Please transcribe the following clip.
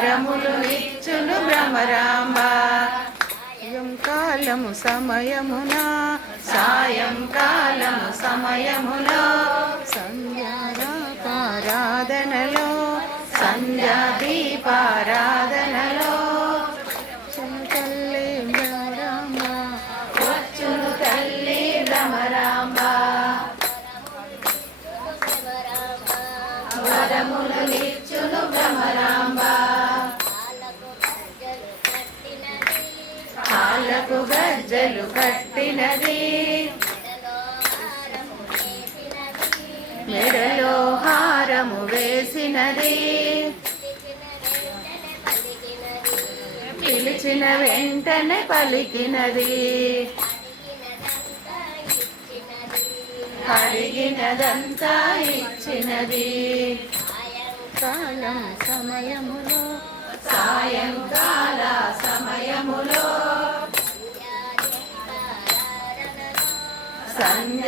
వరములు నిచ్చును భ్రమరాంబ కాలము సమయమున సాయంకాలము సమయములో సంధ్యాదీపారాధనలో సంధ్యాదీపారాధనలో తల్లి భ్రమరాంబ వచ్చును తల్లి భ్రమరాంబ వరములు నిచ్చును భ్రమరాంబ కాళ్ళకు గజ్జలు కట్టినది మెడలో హారము వేసినది పిలిచిన వెంటనే పలికినది అడిగినదంతా ఇచ్చినది కాలం సమయములో సాయంకాల సమయములో సంధ్య